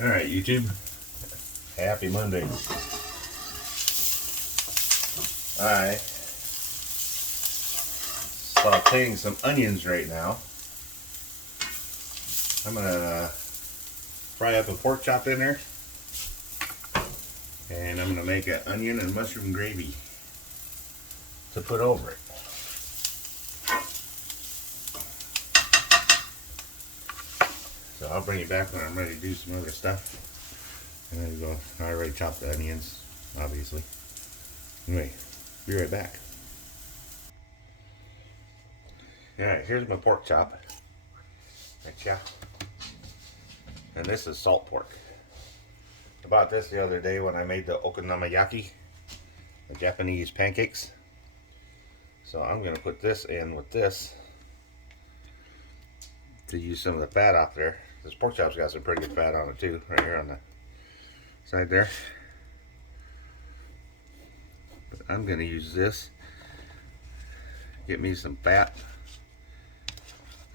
Alright, YouTube. Happy Monday. I sauteing some onions right now. I'm gonna fry up a pork chop in there. And I'm gonna make an onion and mushroom gravy to put over it. So I'll bring you back when I'm ready to do some other stuff. And there you go. I already chopped the onions, obviously. Anyway, be right back. Alright, here's my pork chop. Right, and this is salt pork. I bought this the other day when I made the okonomiyaki, the Japanese pancakes. So I'm going to put this in with this to use some of the fat off there. This pork chop's got some pretty good fat on it too, right here on the side there. But I'm going to use this, get me some fat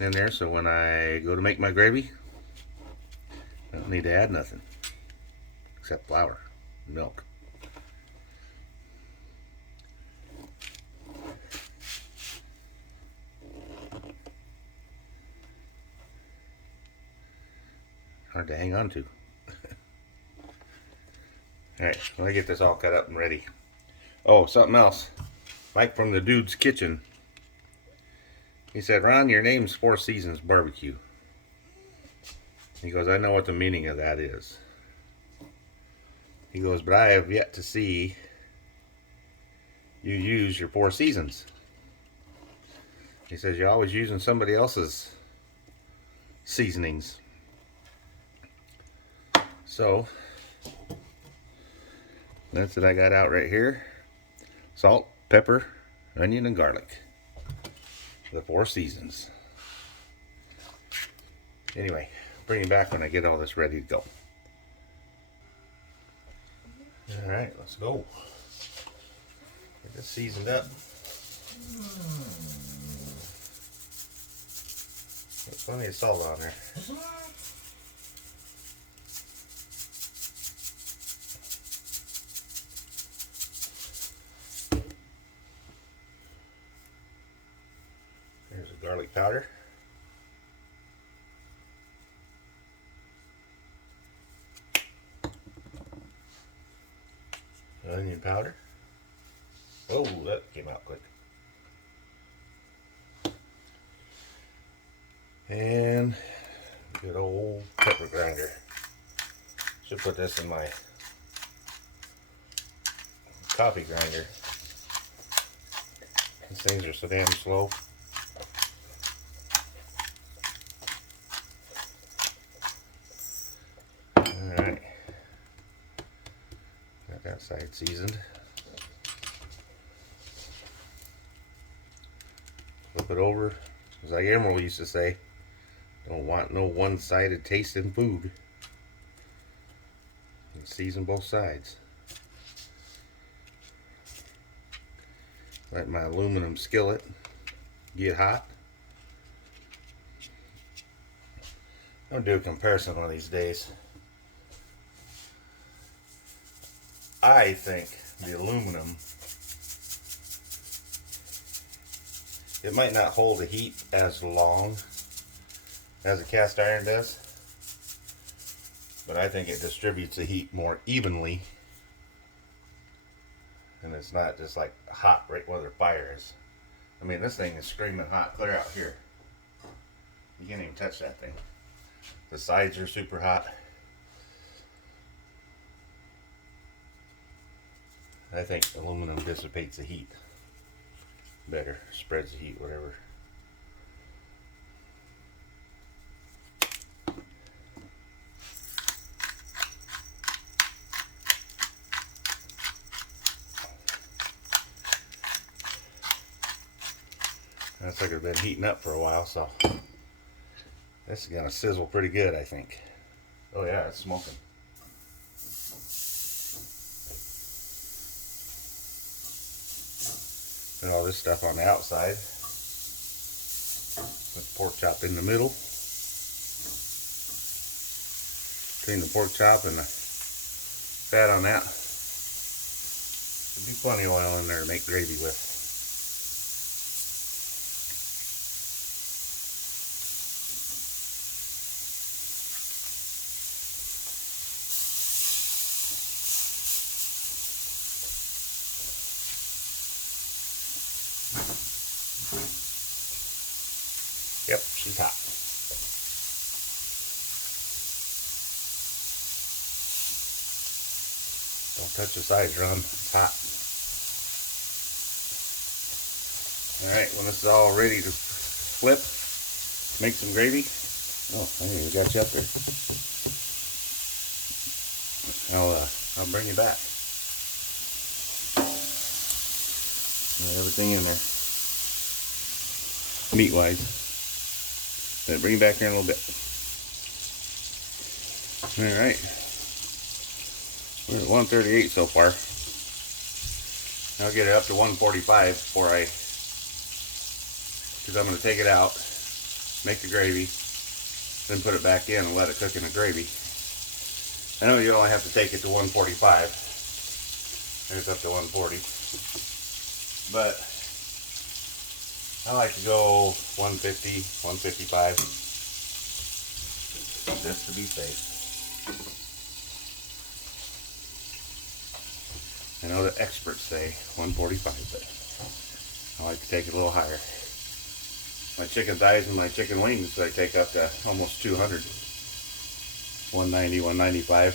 in there, so when I go to make my gravy, I don't need to add nothing except flour and milk. Hard to hang on to. Alright, let me get this all cut up and ready. Oh, something else. Mike from the Dude's Kitchen. He said, Ron, your name's Four Seasons Barbecue. He goes, I know what the meaning of that is. He goes, but I have yet to see you use your Four Seasons. He says, you're always using somebody else's seasonings. So, that's what I got out right here. Salt, pepper, onion, and garlic. The Four Seasons. Anyway, bring you back when I get all this ready to go. Alright, let's go. Get this seasoned up. There's plenty of salt on there. There's the garlic powder. Onion powder. Oh, that came out quick. And good old pepper grinder. Should put this in my coffee grinder. These things are so damn slow. Alright. Got that side seasoned. Flip it over. As like Emerald used to say, don't want no one-sided taste in food. And season both sides. Let my aluminum skillet get hot. I'll do a comparison one of these days. I think the aluminum, it might not hold the heat as long as a cast iron does, but I think it distributes the heat more evenly, and it's not just like hot right where the fire is. I mean, this thing is screaming hot clear out here. You can't even touch that thing. The sides are super hot. I think aluminum dissipates the heat better, spreads the heat, whatever. That sucker's been heating up for a while, so this is gonna sizzle pretty good, I think. Oh yeah, it's smoking. Put all this stuff on the outside. Put the pork chop in the middle. between the pork chop and the fat on that. There'll be plenty of oil in there to make gravy with. Yep, she's hot. Don't touch the sides, Ron. It's hot. Alright, when this is all ready to flip, make some gravy. Oh, I ain't even got you up there. I'll bring you back. Got everything in there. Meat-wise. Then bring you back here in a little bit. Alright. We're at 138 so far. I'll get it up to 145 before because I'm going to take it out, make the gravy, then put it back in and let it cook in the gravy. I know you only have to take it to 145. It's up to 140. But I like to go 150, 155, just to be safe. I know the experts say 145, but I like to take it a little higher. My chicken thighs and my chicken wings, I take up to almost 200. 190, 195.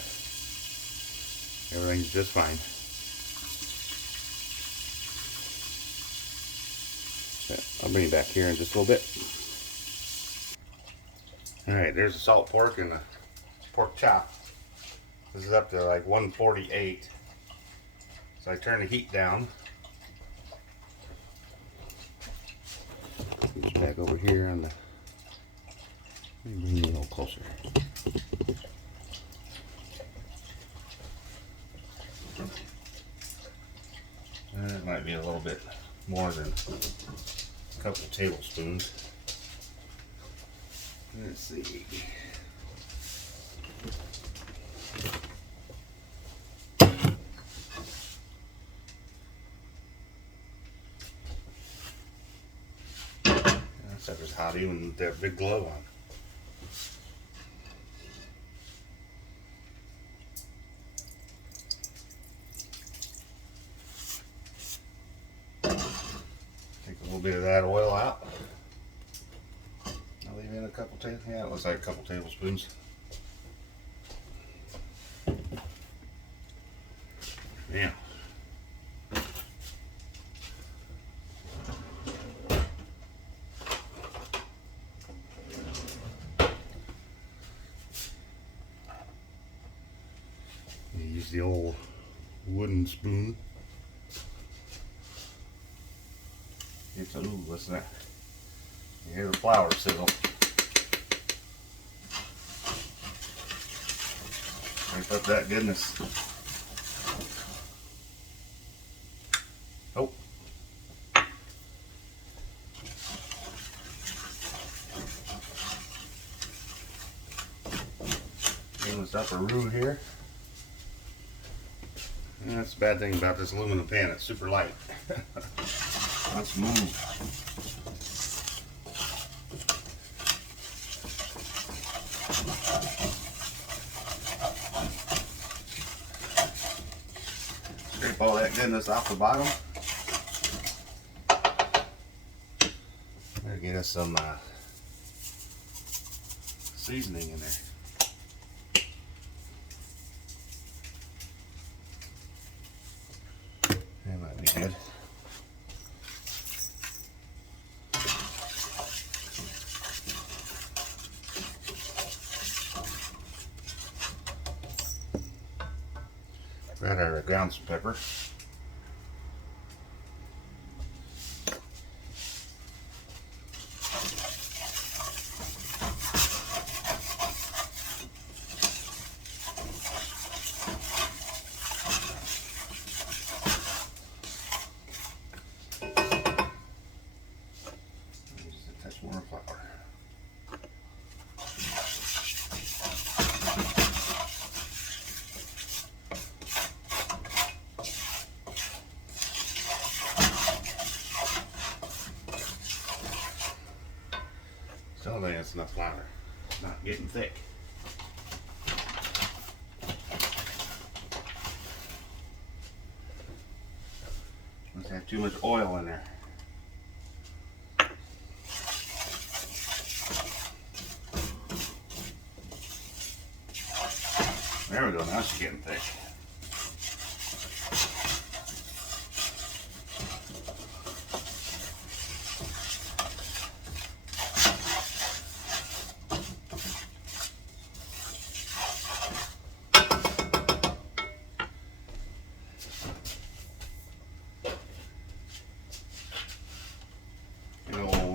Everything's just fine. I'll bring you back here in just a little bit. Alright, there's the salt pork and the pork chop. This is up to like 148. So I turn the heat down. Just back over here on the. Let me bring you a little closer. That might be a little bit more than a couple of tablespoons. Let's see. That sucker's hot even with that big glove on. Take a little bit of that oil out. I'll leave in a couple tablespoons. Yeah, it looks like a couple tablespoons. Yeah. Use the old wooden spoon. It's a, ooh, listen to that. You hear the flour sizzle. Ramp up that goodness. Oh. Getting this upper roux here. And that's the bad thing about this aluminum pan, it's super light. Let's move. Scrape all that goodness off the bottom. Better get us some seasoning in there. That might be good. Got our ground some pepper. Just a touch more flour. enough flour. It's not getting thick. Must have too much oil in there. There we go, now she's getting thick.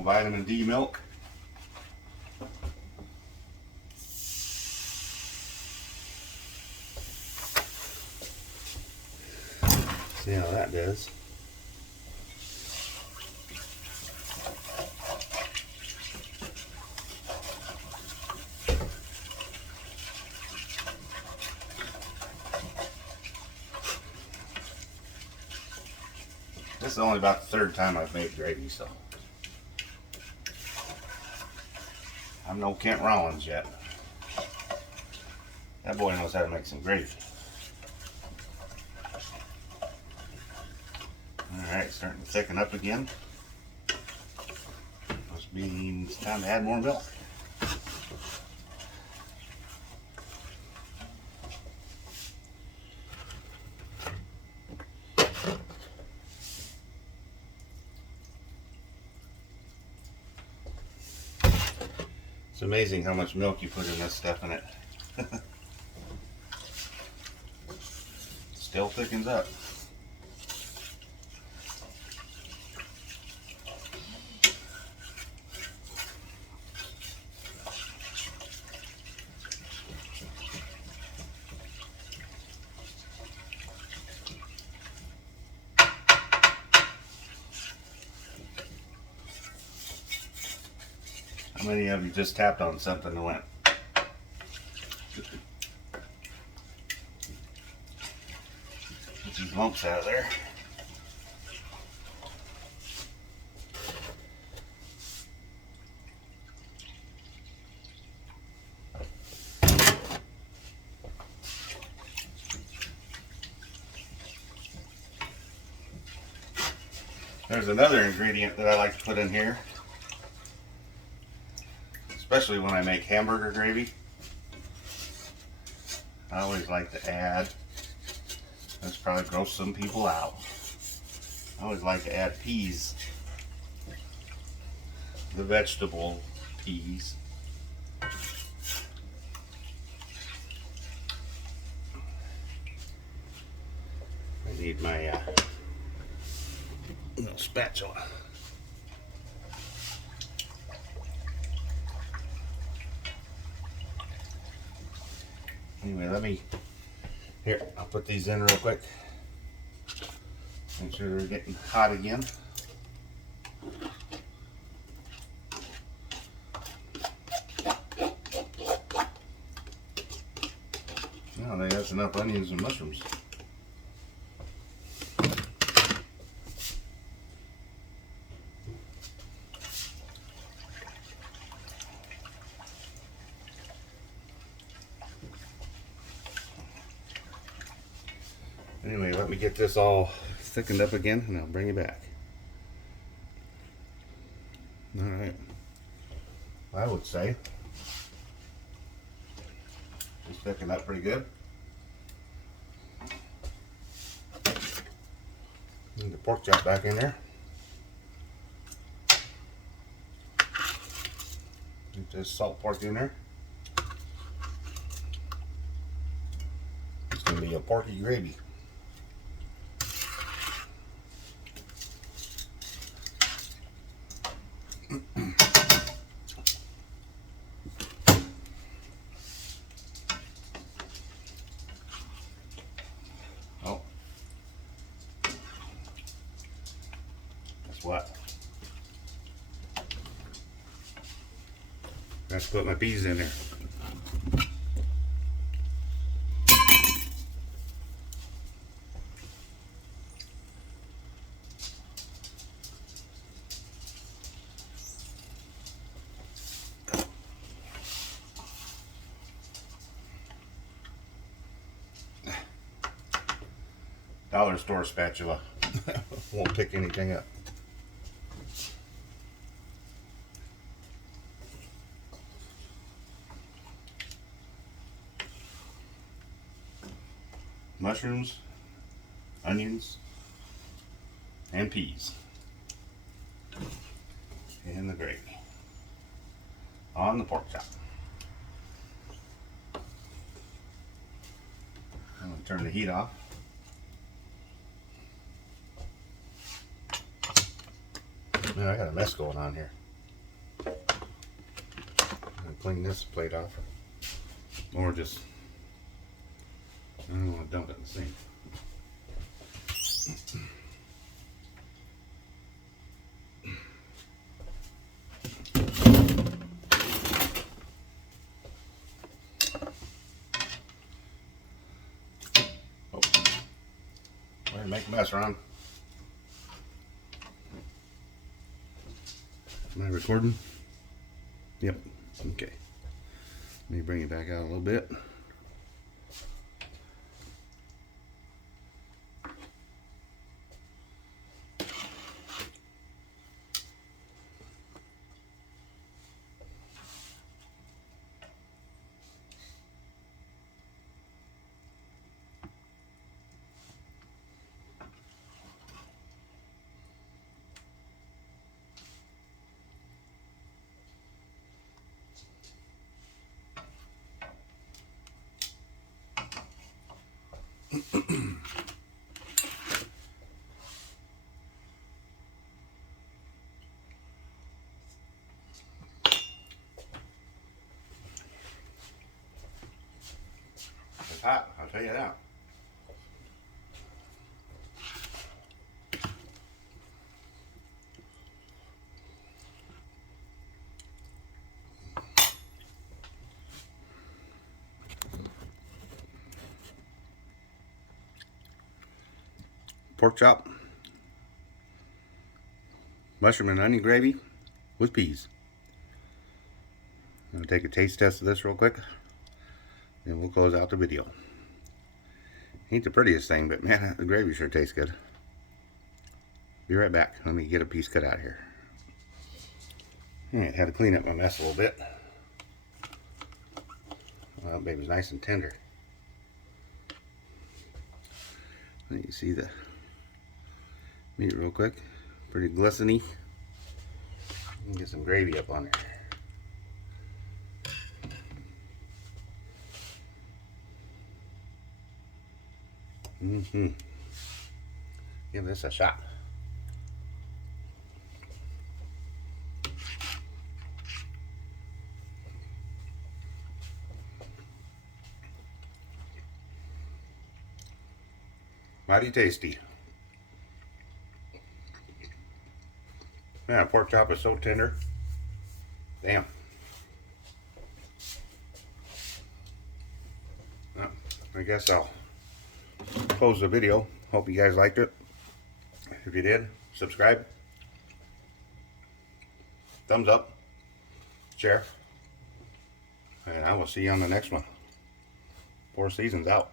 Vitamin D milk. See how that does. This is only about the third time I've made gravy, so I'm no Kent Rollins yet. That boy knows how to make some gravy. Alright, starting to thicken up again. Must mean it's time to add more milk. It's amazing how much milk you put in this stuff in it. Still thickens up. How many of you just tapped on something and went? Get these lumps out of there. There's another ingredient that I like to put in here, especially when I make hamburger gravy. I always like to add, this probably gross some people out, I always like to add peas, the vegetable peas. I need my little spatula. Anyway, let me, here, I'll put these in real quick. Make sure they're getting hot again. Now they have enough onions and mushrooms. Anyway, let me get this all thickened up again and I'll bring you back. Alright. I would say it's thickened up pretty good. Need the pork chop back in there. Get this salt pork in there. It's going to be a porky gravy. Oh, guess what? I have to put my peas in there. dollar store spatula. Won't pick anything up. Mushrooms, onions, and peas. And the gravy on the pork chop. I'm going to turn the heat off. Man, I got a mess going on here. I'm going to clean this plate off. Or just, I don't want to dump it in the sink. Make a mess, Ron. Am I recording? Yep. Okay. Let me bring it back out a little bit. It's hot, I'll tell you that. Pork chop, mushroom and onion gravy with peas. I'm going to take a taste test of this real quick, and we'll close out the video. Ain't the prettiest thing, but man, the gravy sure tastes good. Be right back. Let me get a piece cut out here. Alright, had to clean up my mess a little bit. Well, that baby's nice and tender. Let you see the meat real quick. Pretty glistening. Get some gravy up on there. Give this a shot. Mighty tasty. Man, pork chop is so tender. Damn. Well, I guess I'll close the video. Hope you guys liked it. If you did, subscribe, thumbs up, share, and I will see you on the next one. 4 Seasons out.